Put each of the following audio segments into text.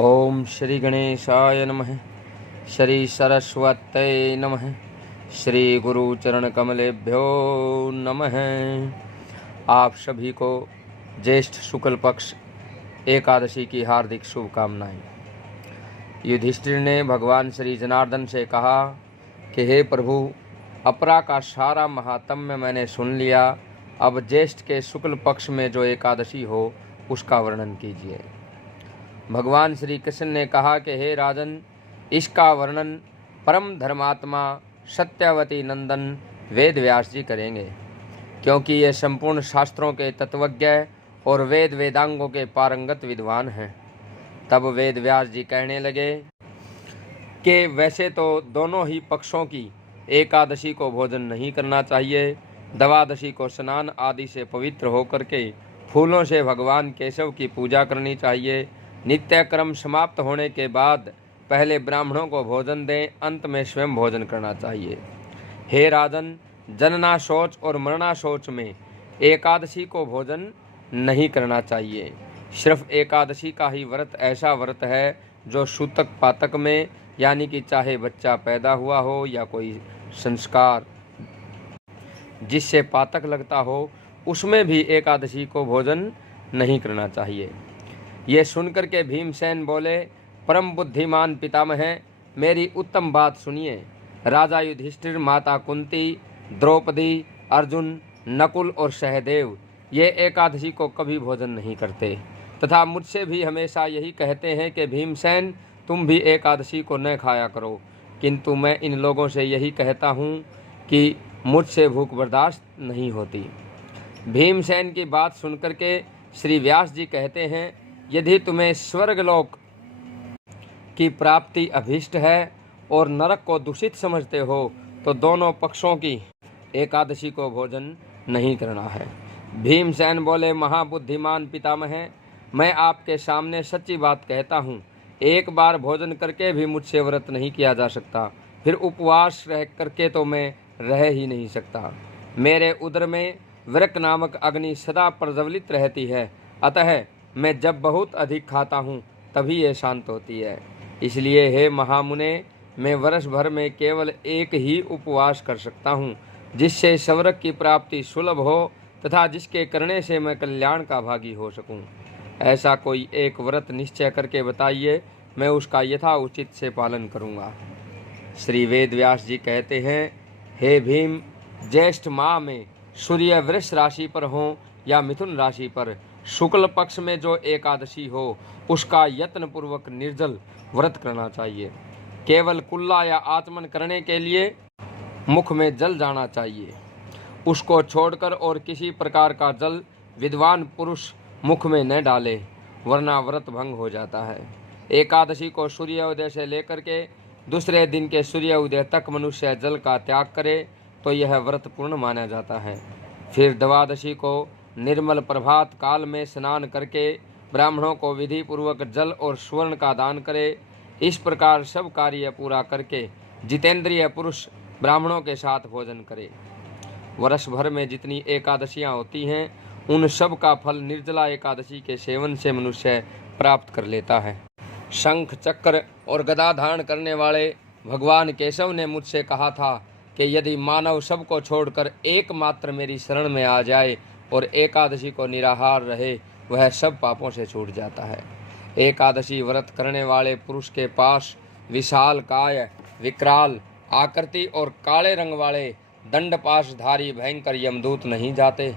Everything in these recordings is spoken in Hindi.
ओम श्री गणेशाय नमः। श्री सरस्वत्यै नमः। श्री गुरु चरण कमलेभ्यो नमः। आप सभी को ज्येष्ठ शुक्ल पक्ष एकादशी की हार्दिक शुभकामनाएं। युधिष्ठिर ने भगवान श्री जनार्दन से कहा कि हे प्रभु, अपरा का सारा महात्म्य मैंने सुन लिया, अब ज्येष्ठ के शुक्ल पक्ष में जो एकादशी हो उसका वर्णन कीजिए। भगवान श्री कृष्ण ने कहा कि हे राजन, इसका वर्णन परम धर्मात्मा सत्यवती नंदन वेद व्यास जी करेंगे, क्योंकि ये संपूर्ण शास्त्रों के तत्वज्ञ और वेद वेदांगों के पारंगत विद्वान हैं। तब वेद व्यास जी कहने लगे कि वैसे तो दोनों ही पक्षों की एकादशी को भोजन नहीं करना चाहिए। द्वादशी को स्नान आदि से पवित्र होकर के फूलों से भगवान केशव की पूजा करनी चाहिए। नित्य क्रम समाप्त होने के बाद पहले ब्राह्मणों को भोजन दें, अंत में स्वयं भोजन करना चाहिए। हे राजन, जनना शौच और मरना शौच में एकादशी को भोजन नहीं करना चाहिए। सिर्फ एकादशी का ही व्रत ऐसा व्रत है जो सूतक पातक में, यानी कि चाहे बच्चा पैदा हुआ हो या कोई संस्कार जिससे पातक लगता हो, उसमें भी एकादशी को भोजन नहीं करना चाहिए। ये सुनकर के भीमसेन बोले, परम बुद्धिमान पितामह, मेरी उत्तम बात सुनिए। राजा युधिष्ठिर, माता कुंती, द्रौपदी, अर्जुन, नकुल और सहदेव ये एकादशी को कभी भोजन नहीं करते तथा मुझसे भी हमेशा यही कहते हैं कि भीमसेन, तुम भी एकादशी को न खाया करो। किंतु मैं इन लोगों से यही कहता हूँ कि मुझसे भूख बर्दाश्त नहीं होती। भीमसेन की बात सुनकर के श्री व्यास जी कहते हैं, यदि तुम्हें स्वर्गलोक की प्राप्ति अभीष्ट है और नरक को दूषित समझते हो तो दोनों पक्षों की एकादशी को भोजन नहीं करना है। भीमसेन बोले, महाबुद्धिमान पितामह, मैं आपके सामने सच्ची बात कहता हूँ। एक बार भोजन करके भी मुझसे व्रत नहीं किया जा सकता, फिर उपवास रह करके तो मैं रह ही नहीं सकता। मेरे उदर में वृक नामक अग्नि सदा प्रज्वलित रहती है, अतः मैं जब बहुत अधिक खाता हूँ तभी ये शांत होती है। इसलिए हे महामुने, मैं वर्ष भर में केवल एक ही उपवास कर सकता हूँ, जिससे स्वर्ग की प्राप्ति सुलभ हो तथा जिसके करने से मैं कल्याण का भागी हो सकूँ। ऐसा कोई एक व्रत निश्चय करके बताइए, मैं उसका यथाउचित से पालन करूँगा। श्री वेद व्यास जी कहते हैं, हे भीम, ज्येष्ठ माह में सूर्य वृष राशि पर हो या मिथुन राशि पर, शुक्ल पक्ष में जो एकादशी हो उसका यत्न पूर्वक निर्जल व्रत करना चाहिए। केवल कुल्ला या आचमन करने के लिए मुख में जल जाना चाहिए। उसको छोड़कर और किसी प्रकार का जल विद्वान पुरुष मुख में न डाले, वरना व्रत भंग हो जाता है। एकादशी को सूर्योदय से लेकर के दूसरे दिन के सूर्योदय तक मनुष्य जल का त्याग करे तो यह व्रत पूर्ण माना जाता है। फिर द्वादशी को निर्मल प्रभात काल में स्नान करके ब्राह्मणों को विधि पूर्वक जल और स्वर्ण का दान करे। इस प्रकार सब कार्य पूरा करके जितेंद्रिय पुरुष ब्राह्मणों के साथ भोजन करे। वर्ष भर में जितनी एकादशियां होती हैं, उन सब का फल निर्जला एकादशी के सेवन से मनुष्य प्राप्त कर लेता है। शंख, चक्र और गदा धारण करने वाले भगवान केशव ने मुझसे कहा था कि यदि मानव सबको छोड़कर एकमात्र मेरी शरण में आ जाए और एकादशी को निराहार रहे, वह सब पापों से छूट जाता है। एकादशी व्रत करने वाले पुरुष के पास विशाल काय, विकराल आकृति और काले रंग वाले दंडपाशधारी भयंकर यमदूत नहीं जाते।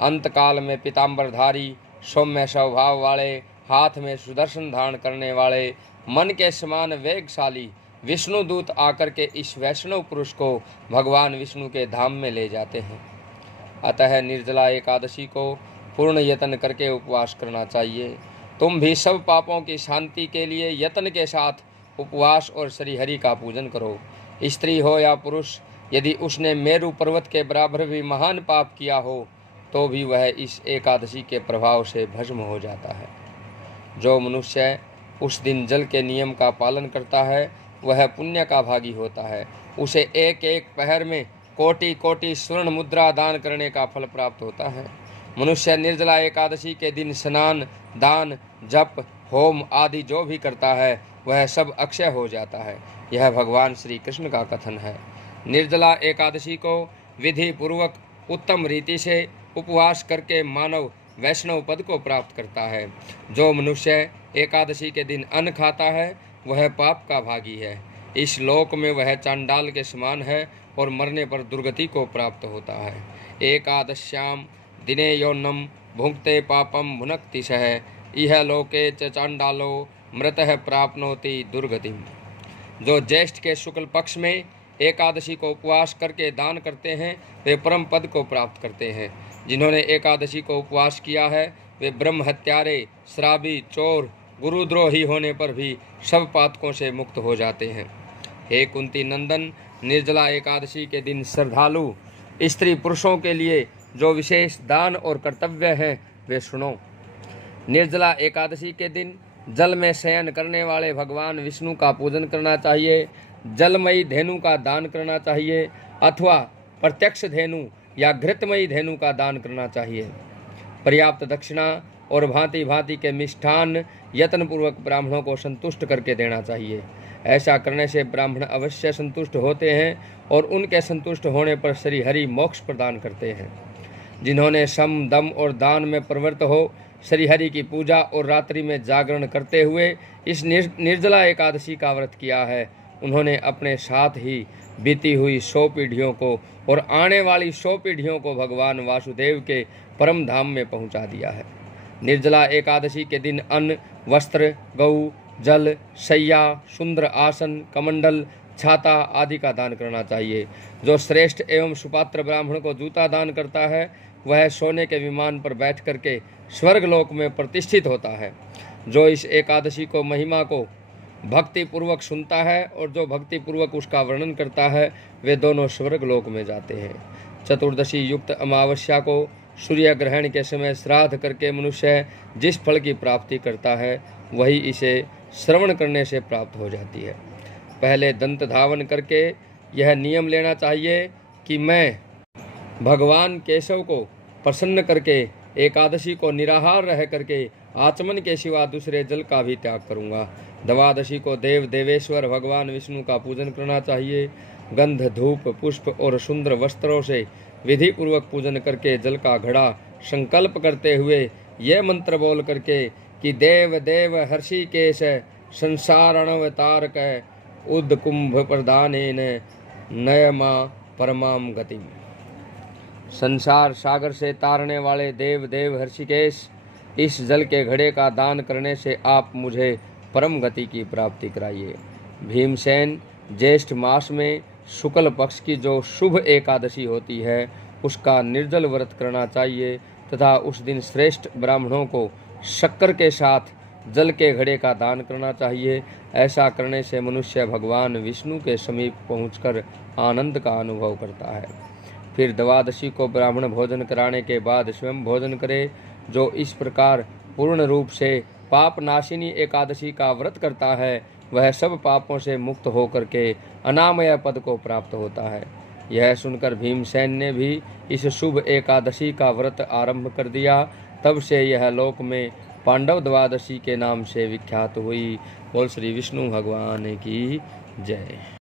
अंतकाल में पीताम्बरधारी, सौम्य स्वभाव वाले, हाथ में सुदर्शन धारण करने वाले, मन के समान वेगशाली विष्णुदूत आकर के इस वैष्णव पुरुष को भगवान विष्णु के धाम में ले जाते हैं। अतः निर्जला एकादशी को पूर्ण यत्न करके उपवास करना चाहिए। तुम भी सब पापों की शांति के लिए यत्न के साथ उपवास और श्रीहरि का पूजन करो। स्त्री हो या पुरुष, यदि उसने मेरु पर्वत के बराबर भी महान पाप किया हो तो भी वह इस एकादशी के प्रभाव से भस्म हो जाता है। जो मनुष्य उस दिन जल के नियम का पालन करता है वह पुण्य का भागी होता है। उसे एक एक पहर में कोटि कोटि स्वर्ण मुद्रा दान करने का फल प्राप्त होता है। मनुष्य निर्जला एकादशी के दिन स्नान, दान, जप, होम आदि जो भी करता है वह सब अक्षय हो जाता है। यह भगवान श्री कृष्ण का कथन है। निर्जला एकादशी को विधि पूर्वक उत्तम रीति से उपवास करके मानव वैष्णव पद को प्राप्त करता है। जो मनुष्य एकादशी के दिन अन्न खाता है वह पाप का भागी है। इस लोक में वह चांडाल के समान है और मरने पर दुर्गति को प्राप्त होता है। एकादश्याम दिने योन्नम भुंक्ते पापम भुनक्ति सह इह लोके च चांडालो मृतः प्राप्नोति दुर्गतिम। जो ज्येष्ठ के शुक्ल पक्ष में एकादशी को उपवास करके दान करते हैं वे परम पद को प्राप्त करते हैं। जिन्होंने एकादशी को उपवास किया है वे ब्रह्म हत्यारे, श्राबी, चोर, गुरुद्रोही होने पर भी सब पातकों से मुक्त हो जाते हैं। हे कुंती नंदन, निर्जला एकादशी के दिन श्रद्धालु स्त्री पुरुषों के लिए जो विशेष दान और कर्तव्य है वे सुनो। निर्जला एकादशी के दिन जल में शयन करने वाले भगवान विष्णु का पूजन करना चाहिए। जलमयी धेनु का दान करना चाहिए अथवा प्रत्यक्ष धेनु या घृतमयी धेनु का दान करना चाहिए। पर्याप्त दक्षिणा और भांति भांति के मिष्ठान यत्नपूर्वक ब्राह्मणों को संतुष्ट करके देना चाहिए। ऐसा करने से ब्राह्मण अवश्य संतुष्ट होते हैं और उनके संतुष्ट होने पर श्री हरि मोक्ष प्रदान करते हैं। जिन्होंने सम, दम और दान में प्रवृत्त हो श्री हरि की पूजा और रात्रि में जागरण करते हुए इस निर्जला एकादशी का व्रत किया है, उन्होंने अपने साथ ही बीती हुई 100 पीढ़ियों को और आने वाली 100 पीढ़ियों को भगवान वासुदेव के परम धाम में पहुंचा दिया है। निर्जला एकादशी के दिन अन्न, वस्त्र, गऊ, जल, शैया, सुंदर आसन, कमंडल, छाता आदि का दान करना चाहिए। जो श्रेष्ठ एवं सुपात्र ब्राह्मण को जूता दान करता है वह सोने के विमान पर बैठ करके स्वर्ग लोक में प्रतिष्ठित होता है। जो इस एकादशी को महिमा को भक्ति पूर्वक सुनता है और जो भक्ति पूर्वक उसका वर्णन करता है वे दोनों स्वर्ग लोक में जाते हैं। चतुर्दशी युक्त अमावस्या को सूर्य ग्रहण के समय श्राद्ध करके मनुष्य जिस फल की प्राप्ति करता है वही इसे श्रवण करने से प्राप्त हो जाती है। पहले दंत धावन करके यह नियम लेना चाहिए कि मैं भगवान केशव को प्रसन्न करके एकादशी को निराहार रह करके आचमन के सिवा दूसरे जल का भी त्याग करूँगा। द्वादशी को देव देवेश्वर भगवान विष्णु का पूजन करना चाहिए। गंध, धूप, पुष्प और सुंदर वस्त्रों से विधि पूर्वक पूजन करके जल का घड़ा संकल्प करते हुए यह मंत्र बोल करके कि देव देव हर्षिकेश संसारणवतारक उद कुंभ प्रदानेन नयमा परमाम गति। संसार सागर से तारने वाले देव देव हर्षिकेश, इस जल के घड़े का दान करने से आप मुझे परम गति की प्राप्ति कराइए। भीमसेन, ज्येष्ठ मास में शुक्ल पक्ष की जो शुभ एकादशी होती है उसका निर्जल व्रत करना चाहिए तथा उस दिन श्रेष्ठ ब्राह्मणों को शक्कर के साथ जल के घड़े का दान करना चाहिए। ऐसा करने से मनुष्य भगवान विष्णु के समीप पहुंचकर आनंद का अनुभव करता है। फिर द्वादशी को ब्राह्मण भोजन कराने के बाद स्वयं भोजन करे। जो इस प्रकार पूर्ण रूप से पाप नाशिनी एकादशी का व्रत करता है वह सब पापों से मुक्त होकर के अनामय पद को प्राप्त होता है। यह सुनकर भीमसेन ने भी इस शुभ एकादशी का व्रत आरंभ कर दिया। तब से यह लोक में पांडव द्वादशी के नाम से विख्यात हुई। बोल श्री विष्णु भगवान की जय।